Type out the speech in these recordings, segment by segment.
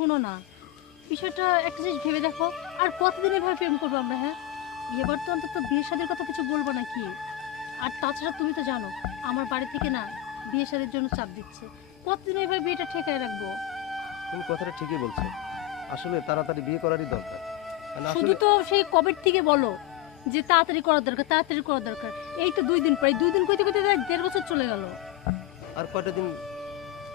শোনো না, বিষয়টা একটা জিনিস ভেবে দেখো, আর কতদিন এভাবে প্রেম করবো আমরা? হ্যাঁ, এবার তো অন্তত বিয়ে শাদীর কথা কিছু বলবো নাকি? আর তাছাড়া তুমি তো জানো আমার বাড়ি থেকে না বিয়ে শাদীর জন্য চাপ দিচ্ছে। কতদিন এভাবে বিয়েটা ঠেকায় রাখবো? তুমি কথাটা ঠিকই বলছো, আসলে তাড়াতাড়ি বিয়ে করারই দরকার। মানে শুধু আসলে তো সেই কবে থেকে বলো যে তাড়াতাড়ি করা দরকার, তাড়াতাড়ি করা দরকার। এই তো 2 দিন, প্রায় 2 দিন কইতে কইতে 1.5 বছর চলে গেল। আর কয়টা দিন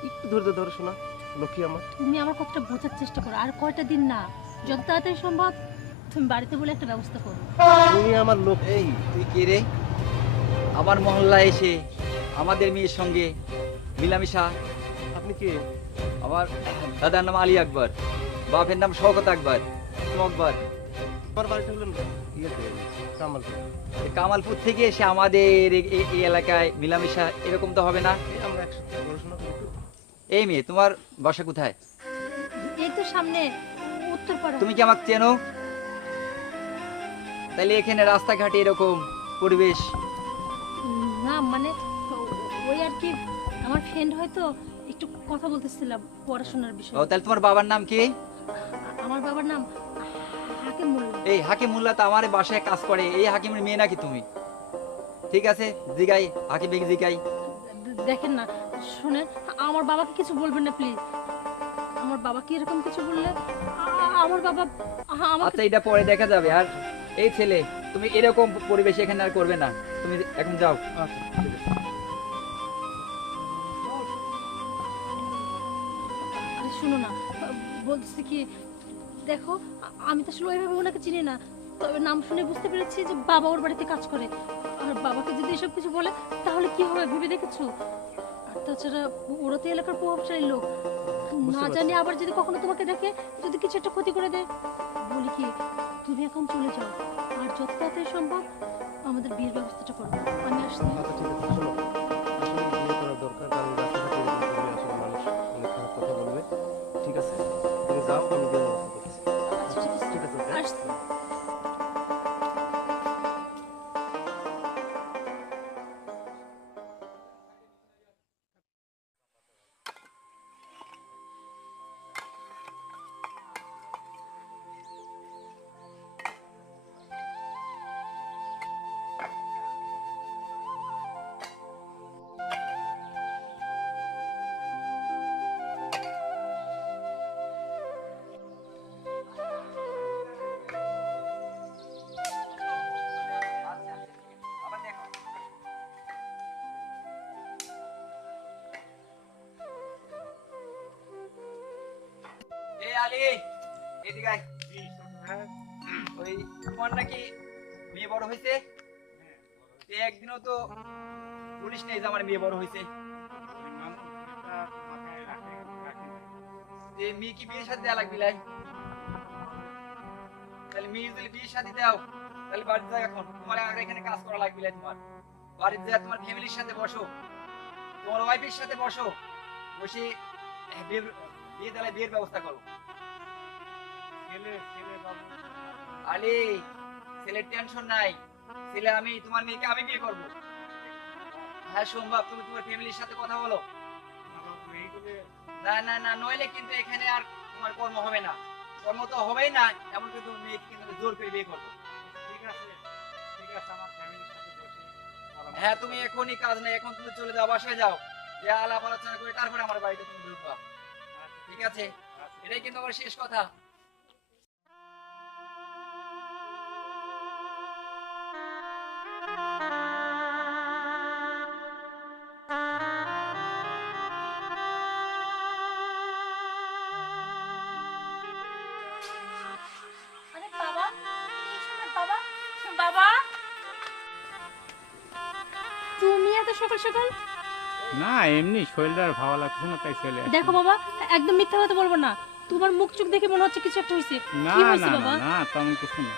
একটু ধৈর্য ধরো শোনা, লক্ষ্মী আমার। তুমি আমার কথাটা বোঝার চেষ্টা করো, আর কয়টা দিন না, যত তাড়াতাড়ি সম্ভব তুমি বাড়িতে বলে একটা ব্যবস্থা করো। তুমি আমার লোক। এই তুই কে রে? আমার মহল্লায় এসে আমাদের মেয়ের সঙ্গে মিলামিশা। আপনি কে? আমার দাদার নাম আলী আকবর, বাপের নাম শওকত আকবর, আকবর। আমার বাড়িটা হলেন ইয়েতে কামালপুর। এই কামালপুর থেকে এসে আমাদের এই এলাকায় মিলামিশা, এরকম তো হবে না। এই আমরা একসাথে পড়াশোনা করি তো। এই মেয়ে, তোমার বাসা কোথায়? এই তো সামনে উত্তরপাড়া। তুমি কি আমাকে চেনো? তাইলে এখানে রাস্তাঘাটে এরকম পরিবেশ? না মানে ওই আর কি, আমার ফ্রেন্ড হয়তো একটু কথা বলতেছিলাম পড়াশোনার ও, বিষয়ে। তাহলে তোমার বাবার নাম কি? আমার বাবার নাম হাকিম মোল্লা। এই হাকিম মোল্লা তো আমার বাসায় কাজ করে। এই হাকিমের মেয়ে নাকি তুমি? ঠিক আছে, জিগাই হাকিম বেগ জিগাই। দেখেন না, শুনেন, আমার বাবাকে কিছু বলবেন না প্লিজ। আমার বাবাকে এরকম কিছু বললে আমার বাবা আমাকে। আচ্ছা, এটা পরে দেখা যাবে। আর এই ছেলে, তুমি এরকম পরিবেশ এখানে আর করবে না। তুমি এখন যাও। আচ্ছা ঠিক আছে। আরে শুনো না, বলতেছি কি, দেখো আমি তো আসলে ওইভাবে ওনাকে চিনি না, তবে নাম শুনে বুঝতে পেরেছি যে বাবা ওর বাড়িতে কাজ করে। আর বাবাকে যদি এসব কিছু বলে তাহলে কি হবে ভেবে দেখেছো? আর তাছাড়া ওরা তো এলাকার প্রভাবশালী লোক, না পারছি। জানি আবার যদি কখনো তোমাকে দেখে যদি কিছু একটা ক্ষতি করে দেয়। বলি কি, তুমি এখন চলে যাও, আর যত তাড়াতাড়ি সম্ভব আমাদের বিয়ের ব্যবস্থাটা করো। আমি আসছি। আচ্ছা ঠিক আছে, শোনো, আসলে বিয়ে করার দরকার, কারণ রাস্তাঘাটে এরকম করলে আসলে মানুষ অনেক খারাপ কথা বলবে। ঠিক আছে, তুমি যাও, আমি বিয়ের ব্যবস্থা করছি। আচ্ছা ঠিক আছে, ঠিক আছে, ওকে। আসছি। এই আলী, এদিকে আয়। ওই তোমার নাকি মেয়ে বড় হয়েছে? একদিনও তো বলিস নেই যে আমার মেয়ে বড় হয়েছে। মেয়ে কি বিয়ে শাদী দেওয়া লাগবে? তাহলে মেয়ে যদি বিয়ে শাদী দাও, তাহলে বাড়িতে যাও। এখন তোমার আগে এখানে কাজ করা লাগবে। তোমার বাড়িতে যা, তোমার ফ্যামিলির সাথে বসো, তোমার ওয়াইফের সাথে বসো, বসে বিয়ে দিলে বিয়ের ব্যবস্থা করো। আলী, ছেলের টেনশন নাই। ছেলে আমি, তোমার মেয়েকে আমি বিয়ে করবো। হ্যাঁ সম্ভব, তুমি তোমার ফ্যামিলির সাথে কথা বলো। না না না, নইলে কিন্তু এখানে আর তোমার কর্ম হবে না। কর্ম তো হবেই না, এমন কিন্তু মেয়েকে কিন্তু জোর করে বিয়ে করবো। হ্যাঁ, তুমি এখনই কাজ নেই, এখন তুমি চলে যাও, বাসায় যাও, যে আলাপ আলোচনা করে তারপরে আমার বাড়িতে তুমি ঢুকবা। ঠিক আছে, এটাই কিন্তু আমার শেষ কথা। আরে বাবা, এই সময় বাবা, বাবা, তুমি এত সকাল সকাল? না, এমনি শরীরটা আর ভালো লাগছে না, তাই চলে আসছি। দেখো বাবা, একদম মিথ্যা কথা বলবো না, তোমার মুখ চোখ দেখে মনে হচ্ছে কিছু একটা হয়েছে। না কি হয়েছে না বাবা? না, তেমন কিছু না।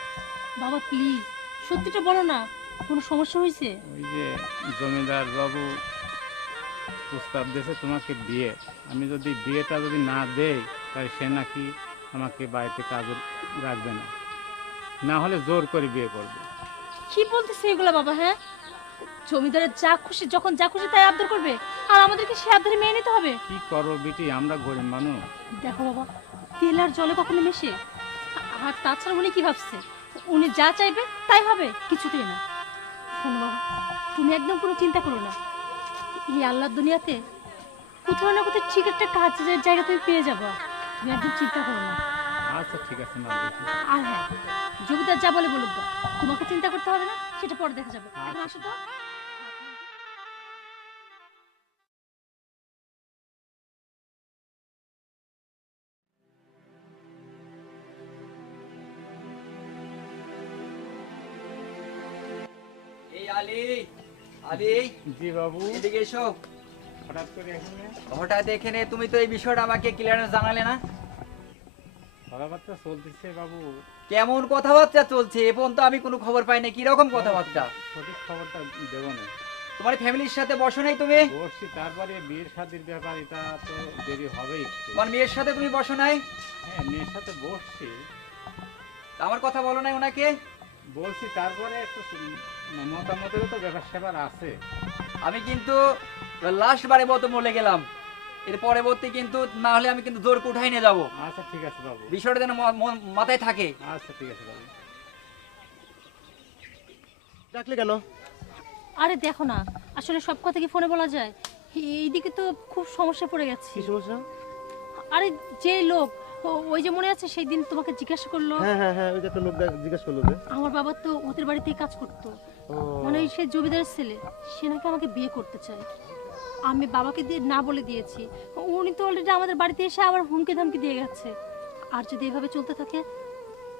বাবা প্লিজ সত্যিটা বলো না, কোনো সমস্যা হয়েছে? ওই যে জমিদার বাবু প্রস্তাব দিয়েছে তোমাকে বিয়ে। আমি যদি বিয়েটা যদি না দেই, তাহলে সে নাকি আমাকে বাড়িতে কাজে রাখবে না, না হলে জোর করে বিয়ে করবে। কি বলতেছে এগুলা বাবা? হ্যাঁ, জমিদারের যা খুশি, যখন যা খুশি তাই আবদার করবে, আর আমাদেরকে সে আবদারে মেনে নিতে হবে? কি করো বিটি, আমরা গরিব মানুষ। দেখো বাবা, তেল আর জলে কখনো মেশে? আর তাছাড়া উনি কি ভাবছে উনি যা চাইবে তাই হবে? কিছুতেই না। শোনো বাবা, তুমি একদম কোনো চিন্তা করো না। এই আল্লাহর দুনিয়াতে কোথাও না কোথাও ঠিক একটা কাজের জায়গা তুমি পেয়ে যাবো। তুমি একদম চিন্তা করো না। আচ্ছা ঠিক আছে মা, দেখি। আর হ্যাঁ, জমিদার যা বলে বলুক, তোমাকে চিন্তা করতে হবে না, সেটা পরে দেখা যাবে। এখন আসো তো। এই আলী, আলী জি বাবু। এদিকে এসো। হঠাৎ করে এখানে? হঠাৎ এখানে? তুমি তো এই বিষয়টা আমাকে ক্লিয়ারেন্স জানালে না। কথাবার্তা চলতেছে বাবু। কেমন কথাবার্তা চলছে? এ পর্যন্ত আমি কোনো খবর পাই না। কিরকম কথাবার্তা? সঠিক খবরটা দেবো না। তোমার ফ্যামিলির সাথে বসো নাই তুমি? বসছি, তারপরে বিয়ের শাদীর ব্যাপার, এটা তো দেরি হবে একটু। তোমার মেয়ের সাথে তুমি বসো নাই? হ্যাঁ, মেয়ের সাথে বসছি। আমার কথা বলো নাই ওনাকে? বলছি, তারপরে একটু মতামতেরও তো ব্যাপার স্যাপার আছে। আমি কিন্তু লাস্ট বারের মতো বলে গেলাম, এর পরবর্তী কিন্তু না হলে আমি কিন্তু জোর উঠাই নিয়ে যাবো। আচ্ছা ঠিক আছে বাবু। বিষয়টা যেন মাথায় থাকে। আচ্ছা ঠিক আছে বাবু। ডাকলে কেন? আরে দেখো না, আসলে সব কথা কি ফোনে বলা যায়? এইদিকে তো খুব সমস্যা পড়ে গেছে। কি সমস্যা? আরে যে লোক ওই যে মনে আছে সেই দিন তোমাকে জিজ্ঞাসা করলো, হ্যাঁ হ্যাঁ হ্যাঁ, ওই যে একটা লোক জিজ্ঞেস করলো যে আমার বাবা তো ওদের বাড়িতেই কাজ করতো, ও, মানে সে জমিদারের ছেলে, সে নাকি আমাকে বিয়ে করতে চায়। আমি বাবাকে দিয়ে না বলে দিয়েছি। উনি তো অলরেডি আমাদের বাড়িতে এসে আবার হুমকি ধামকি দিয়ে গেছে। আর যদি এভাবে চলতে থাকে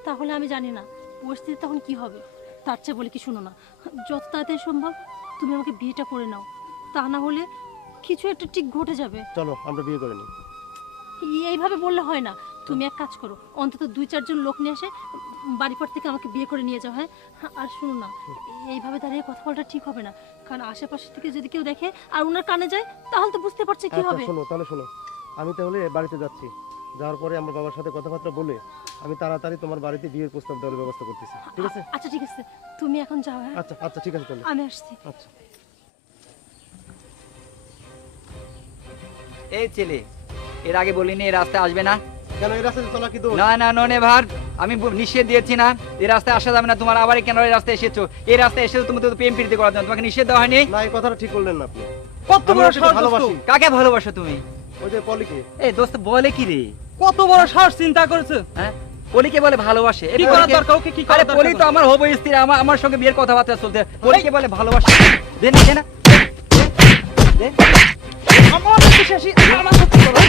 তাহলে আমি জানি না পরিস্থিতি তখন কি হবে। তার চেয়ে বলি কি, শুনো না, যত তাড়াতাড়ি সম্ভব তুমি আমাকে বিয়েটা করে নাও, তা না হলে কিছু একটা ঠিক ঘটে যাবে। চলো আমরা বিয়ে করে নিই। এইভাবে বললে হয় না, তুমি এক কাজ করো, অন্তত 2-4 জন লোক নিয়ে এসে বাড়ির পর থেকে আমাকে বিয়ে করে নিয়ে যাও। হ্যাঁ, আর শুনো না, এইভাবে দাঁড়িয়ে কথা বলাটা ঠিক হবে না, কারণ আশেপাশে থেকে যদি কেউ দেখে আর ওনার কানে যায় তাহলে তো বুঝতে পারছে কি আচ্ছা হবে। শোনো, তাহলে শোনো, আমি তাহলে বাড়িতে যাচ্ছি, যাওয়ার পরে আমার বাবার সাথে কথাবার্তা বলে আমি তাড়াতাড়ি তোমার বাড়িতে বিয়ের প্রস্তাব দেওয়ার ব্যবস্থা করতেছি, ঠিক আছে? আচ্ছা ঠিক আছে, তুমি এখন যাও। হ্যাঁ, আচ্ছা আচ্ছা ঠিক আছে তাহলে। আমি আসছি। আচ্ছা। এই ছেলে, এর আগে বলিনি এই রাস্তায় আসবে না? কেন এই রাস্তায় চলা কি দোষ? না না ননে ভার, আমি নিষেধ দিয়েছি না এই রাস্তায় আসা যাবে না। তোমার আবার কেন এই রাস্তায় এসেছো? এই রাস্তায় এসে তুমি তো প্রেম প্রীতি করার জন্য, তোমাকে নিষেধ দেওয়া হয়নি? না, এই কথাটা ঠিক করলেন না আপনি। কত আমি বড় ওকে সাহস ভালোবাসি। দোস্ত? কাকে ভালোবাসো তুমি? ওই যে পলিকে। এই দোস্ত বলে কি রে? কত বড় সাহস চিন্তা করেছে? হ্যাঁ, পলিকে বলে ভালোবাসে? কি করার দরকার? ওকে কি করার আরে দরকার? পলি তো আমার হবো স্ত্রী, আমার সঙ্গে বিয়ের কথাবার্তা চলতে, পলিকে বলে ভালোবাসে? দে না, দে না, দে, দে। আমার বিশ্বাসী আমার সত্যি করো।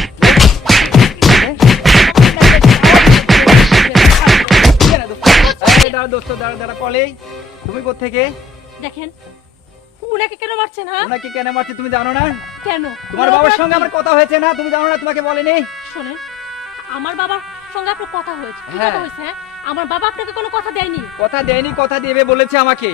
দোস্ত দাঁড়া দাঁড়া, পলি তুমি কোত্থেকে? দেখেন উনাকে কেন মারছেন? হ্যাঁ, ওনাকে কেন মারছে তুমি জানো না? কেন? তোমার বাবার সঙ্গে আমার কথা হয়েছে না, তুমি জানো না? তোমাকে বলেনি? শোনেন, আমার বাবার সঙ্গে আপনার কথা হয়েছে। কি হ্যাঁ। কথা হয়েছে? হ্যাঁ, আমার বাবা আপনাকে কোনো কথা দেয়নি। কথা দেয়নি, কথা দেবে বলেছে আমাকে।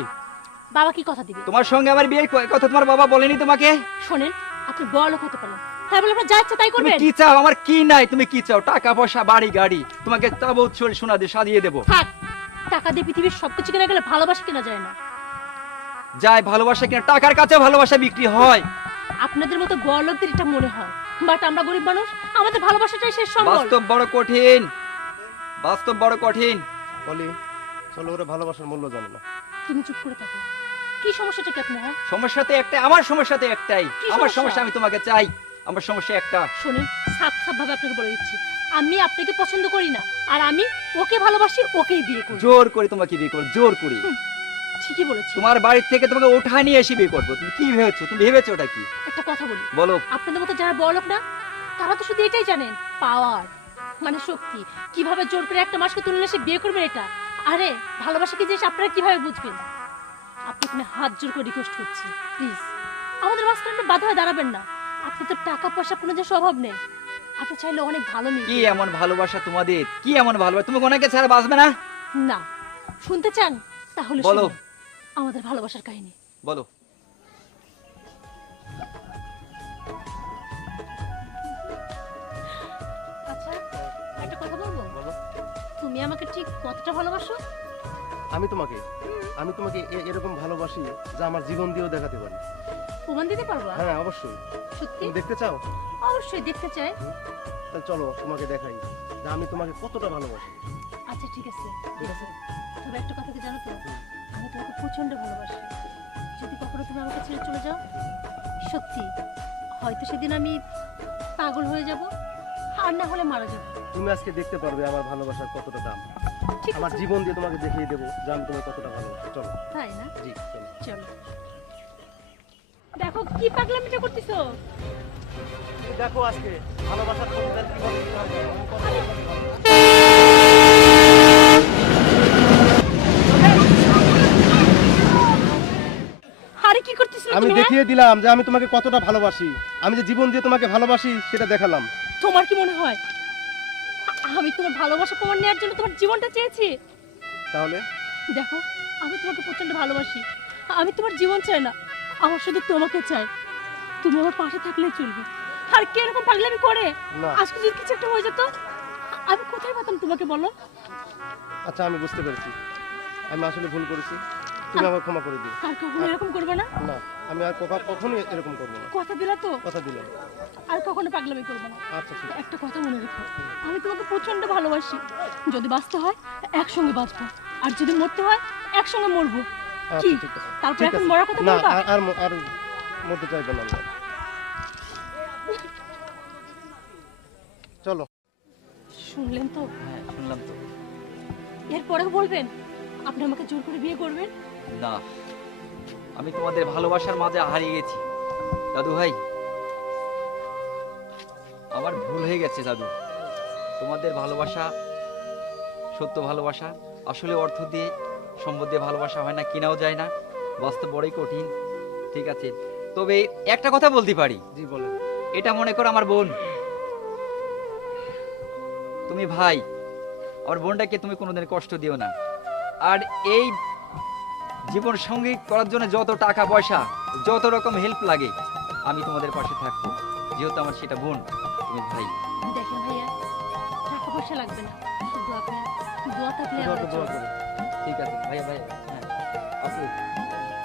বাবা কি কথা দিবে? তোমার সঙ্গে আমার বিয়ের কথা তোমার বাবা বলেনি তোমাকে? শোনেন, আপনি বড় লোক হতে পারেন, তাই বলে আপনার যা ইচ্ছা তাই তুমি করবেন? কি চাও? আমার কি নাই? তুমি কি চাও? টাকা পয়সা, বাড়ি গাড়ি, তোমাকে তাবৎ সোনা দিয়ে সাজিয়ে দেবো। থাক, টাকা দিয়ে পৃথিবীর সবকিছু কেনা গেলে ভালোবাসা কেনা যায় না। যাই ভালোবাসা কিনা, টাকার কাছে ভালোবাসা বিক্রি হয়। আপনাদের মতো বড় লোকদের এটা মনে হয়, বাট আমরা গরিব মানুষ, আমাদের ভালোবাসাটাই শেষ সম্বল। বাস্তব বড় কঠিন, বাস্তব বড় কঠিন। পলি, চলো, ওরা ভালোবাসার মূল্য জানে না। তুমি চুপ করে থাকো। কি সমস্যাটা কি আপনার? হ্যাঁ, সমস্যা তো একটাই, আমার সমস্যা তো একটাই। কি আমার সমস্যা? সমস্যা আমি তোমাকে চাই, আমার সমস্যা একটা। শোনেন, সাফ সাফ ভাবে আপনাকে বলে দিচ্ছি, আমি আপনাকে পছন্দ করি না, আর আমি ওকে ভালোবাসি, ওকেই বিয়ে করি। জোর করে তোমাকে বিয়ে করবো, জোর করে। ঠিকই বলেছি। তোমার বাড়ি থেকে তোমাকে ওঠা নিয়ে এসে বিয়ে করবো। তুমি কি ভেবেছো? তুমি ভেবেছো ওটা কি? একটা কথা বলি, বলো। আপনাদের মতো যারা বড় লোক না, তারা তো শুধু এটাই জানেন, পাওয়ার মানে শক্তি, কিভাবে জোর করে একটা মানুষকে তুলে এসে বিয়ে করবেন এটা। আরে ভালোবাসা কি জিনিস আপনারা কিভাবে বুঝবেন? আপনি এখানে হাত জোর করে রিকোয়েস্ট করছি, প্লিজ আমাদের মাঝখানে বাধা হয়ে দাঁড়াবেন না। আপনার তো টাকা পয়সা কোনো যে স্বভাব নেই, আপনি চাইলে অনেক ভালো মেয়ে। কি এমন ভালোবাসা তোমাদের? কি এমন ভালোবাসা? তুমি ওনাকে ছাড়া বাঁচবে না? না শুনতে চান? তাহলে বলো। শুনুন আমাদের ভালোবাসার কাহিনী। বলো। আচ্ছা একটা কথা বলবো? তুমি আমাকে ঠিক কতটা ভালোবাসো? আমি তোমাকে এরকম ভালোবাসি যা আমার জীবন দিয়েও দেখাতে পারি। প্রমাণ দিতে পারবো? হ্যাঁ অবশ্যই। সত্যি? তুমি দেখতে চাও? অবশ্যই দেখতে চাই। তাহলে চলো তোমাকে দেখাই যে আমি তোমাকে কতটা ভালোবাসি। আচ্ছা ঠিক আছে তবে একটা কথা কি জানো তো, আমি তোমাকে প্রচন্ড ভালোবাসি। যদি কখনো তুমি আমাকে ছেড়ে চলে যাও, সত্যি হয়তো সেদিন আমি পাগল হয়ে যাব, আর না হলে মারা যাবো। তুমি আজকে দেখতে পারবে আমার ভালোবাসার কতটা দাম। ঠিক আমার আছে, জীবন দিয়ে তোমাকে দেখিয়ে দেবো যে আমি তোমাকে কতটা ভালোবাসি। চলো। তাই না? জি চলো। চলো। দেখো কি পাগলামিটা করতেছো। তুমি দেখো আজকে ভালোবাসার প্রতিদান কিভাবে দিতে হবে। আরে কি করতেছো আমি তুমি? হ্যাঁ? দেখিয়ে দিলাম যে আমি তোমাকে কতটা ভালোবাসি। আমি যে জীবন দিয়ে তোমাকে ভালোবাসি সেটা দেখালাম। তোমার কি মনে হয় আমি তোমার ভালোবাসা প্রমাণ নেওয়ার জন্য তোমার জীবনটা চেয়েছি? তাহলে দেখো আমি তোমাকে প্রচন্ড ভালোবাসি, আমি তোমার জীবন চাই না, আমার শুধু তোমাকে চাই। তুমি আমার পাশে থাকলেই চলবে। আর কে এরকম পাগলামি করে? না। আজকে যদি কিছু একটা হয়ে যেত, আমি কোথায় পেতাম তোমাকে বলো? আচ্ছা আমি বুঝতে পেরেছি, আমি আসলে ভুল করেছি। তুমি আমাকে ক্ষমা করে দিও। আর কখনো এরকম করবে না। না আমি আর কখনোই এরকম করবো না। কথা দিলা তো? কথা দিলাম। আর কখনো পাগলামি করবে না। আচ্ছা ঠিক আছে। একটা কথা মনে রেখো, আমি তোমাকে প্রচন্ড ভালোবাসি। যদি বাঁচতে হয় একসঙ্গে বাঁচবো, আর যদি মরতে হয় একসঙ্গে মরবো। আচ্ছা কি? ঠিক আছে। তারপর ঠিক এখন আছে। মরার কথা না বলবা? আর মরতে চাইবো না আমরা। চলো। শুনলেন তো? হ্যাঁ শুনলাম তো। এরপরেও বলবেন আপনি আমাকে জোর করে বিয়ে করবেন? না, আমি তোমাদের ভালোবাসার মাঝে হারিয়ে গেছি দাদু ভাই। আমার ভুল হয়ে গেছে দাদু। তোমাদের ভালোবাসা সত্য ভালোবাসা, আসলে অর্থ দিয়ে সম্পদ দিয়ে ভালোবাসা হয় না, কেনাও যায় না, বাস্তব বড়ই কঠিন। ঠিক আছে, তবে একটা কথা বলতে পারি, জি বলেন। এটা মনে করো আমার বোন, তুমি ভাই, আমার বোনটাকে তুমি কোনোদিন কষ্ট দিও না। আর এই জীবন সঙ্গী করার জন্য যত টাকা পয়সা, যত রকম হেল্প লাগে, আমি তোমাদের পাশে থাকবো, যেহেতু আমার সেটা বোন, তুমি ভাই। দেখেন ভাইয়া, টাকা পয়সা লাগবে না, শুধু আপনি দোয়া থাকলে দোয়া আমাদের দোয়া চলবে। করো। ঠিক আছে ভাইয়া ভাই, হ্যাঁ আপু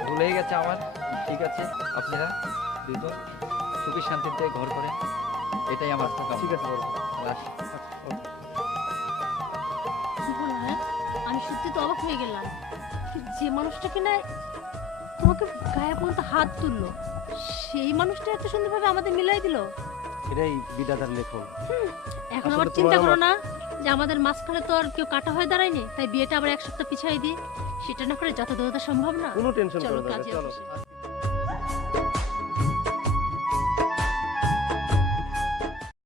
ভুল হয়ে গেছে আমার। ঠিক আছে, আপনারা দুজন সুখী শান্তিতে ঘর করেন, এটাই আমার কামনা। ঠিক আছে বলো। আসি। কি বলো? হ্যাঁ, আমি সত্যি তো অবাক হয়ে গেলাম। যে মানুষটা কিনা তোমাকে গায়ে পর্যন্ত হাত তুললো, সেই মানুষটা এত সুন্দরভাবে আমাদের মিলাই দিল। এটাই বিধাতার লেখন। এখন আসলে আবার তোমার চিন্তা করো আমার- না যে আমাদের মাঝখানে তো আর কেউ কাটা হয়ে দাঁড়ায়নি, তাই বিয়েটা আবার এক সপ্তাহ পিছাই দিই, সেটা না করে যত দ্রুত সম্ভব না কোনো টেনশন চলো করো না। কাজে চলো। অফিসে।